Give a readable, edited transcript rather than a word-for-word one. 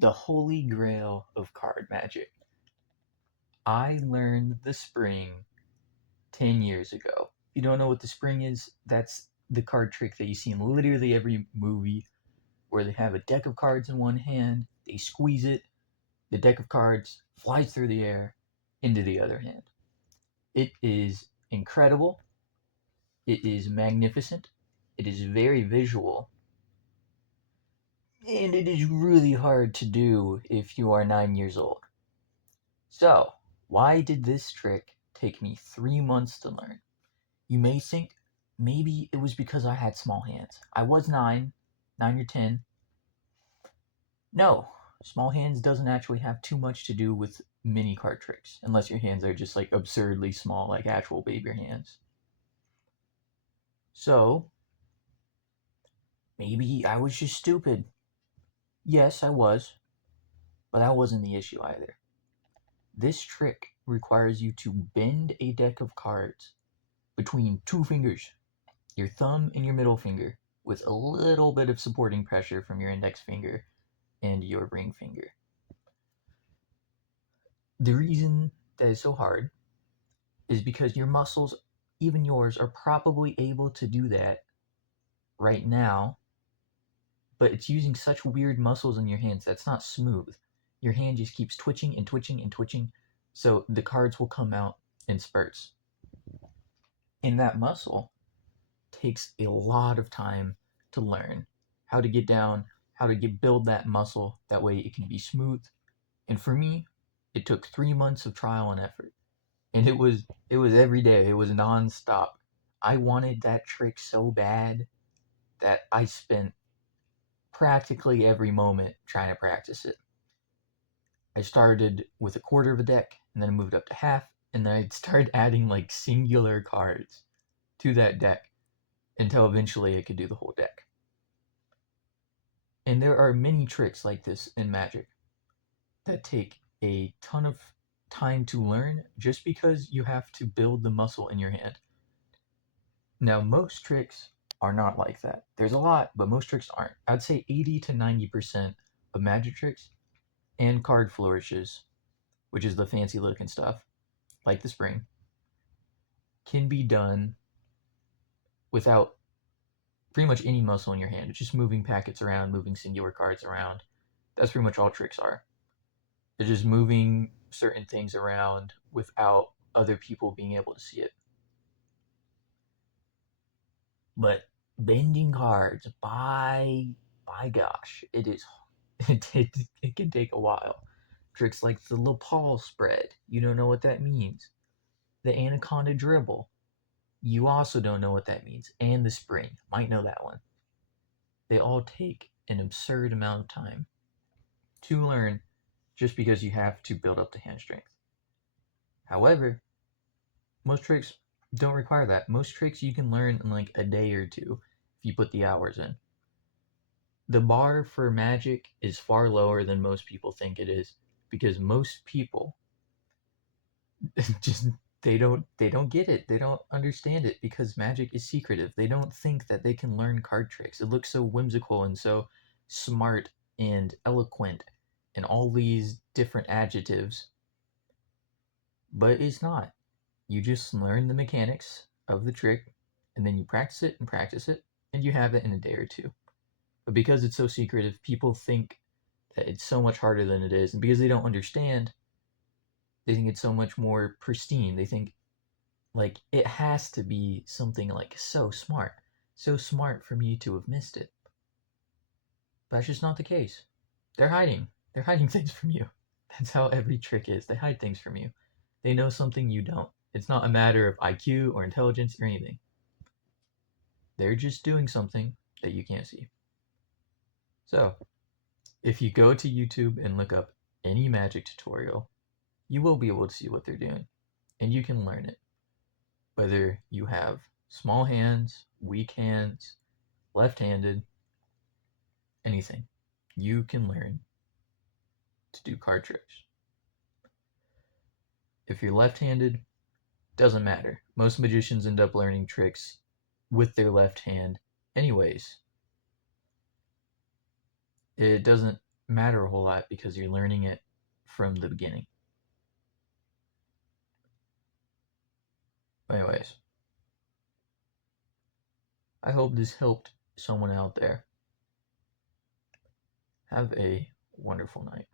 The holy grail of card magic. I learned the spring 10 years ago. If you don't know what the spring is, that's the card trick that you see in literally every movie where they have a deck of cards in one hand, they squeeze it, the deck of cards flies through the air into the other hand. It is incredible. It is magnificent. It is very visual. And it is really hard to do if you are 9 years old. So, why did this trick take me 3 months to learn? You may think maybe it was because I had small hands. I was 9 or 10. No, small hands doesn't actually have too much to do with mini card tricks, unless your hands are just like absurdly small, like actual baby hands. So, maybe I was just stupid. Yes, I was, but that wasn't the issue either. This trick requires you to bend a deck of cards between two fingers, your thumb and your middle finger, with a little bit of supporting pressure from your index finger and your ring finger. The reason that is so hard is because your muscles, even yours, are probably able to do that right now, but it's using such weird muscles in your hands that's not smooth. Your hand just keeps twitching and twitching and twitching, so the cards will come out in spurts. And that muscle takes a lot of time to learn how to get down, how to build that muscle. That way it can be smooth. And for me, it took 3 months of trial and effort. And it was every day. It was nonstop. I wanted that trick so bad that I spent practically every moment trying to practice it. I started with a quarter of a deck, and then I moved up to half, and then I started adding like singular cards to that deck until eventually I could do the whole deck. And there are many tricks like this in Magic that take a ton of time to learn just because you have to build the muscle in your hand. Now, most tricks are not like that. There's a lot, but most tricks aren't. I'd say 80 to 90% of Magic tricks and card flourishes, which is the fancy looking stuff, like the spring, can be done without pretty much any muscle in your hand. It's just moving packets around, moving singular cards around. That's pretty much all tricks are. They're just moving certain things around without other people being able to see it. But bending cards, by gosh, it is it can take a while. Tricks like the lapel spread, you don't know what that means. The anaconda dribble, you also don't know what that means. And the spring, might know that one. They all take an absurd amount of time to learn just because you have to build up the hand strength. However, most tricks don't require that. Most tricks you can learn in like a day or two if you put the hours in. The bar for Magic is far lower than most people think it is because most people just they don't get it. They don't understand it because Magic is secretive. They don't think that they can learn card tricks. It looks so whimsical and so smart and eloquent and all these different adjectives, but it's not. You just learn the mechanics of the trick and then you practice it and you have it in a day or two. But because it's so secretive, people think that it's so much harder than it is, and because they don't understand, they think it's so much more pristine. They think like it has to be something like so smart for me to have missed it. But that's just not the case. They're hiding things from you. That's how every trick is. They hide things from you. They know something you don't. It's not a matter of IQ or intelligence or anything. They're just doing something that you can't see. So, if you go to YouTube and look up any Magic tutorial, you will be able to see what they're doing, and you can learn it. Whether you have small hands, weak hands, left-handed, anything, you can learn to do card tricks. If you're left-handed, doesn't matter. Most magicians end up learning tricks with their left hand anyways. It doesn't matter a whole lot because you're learning it from the beginning. Anyways, I hope this helped someone out there. Have a wonderful night.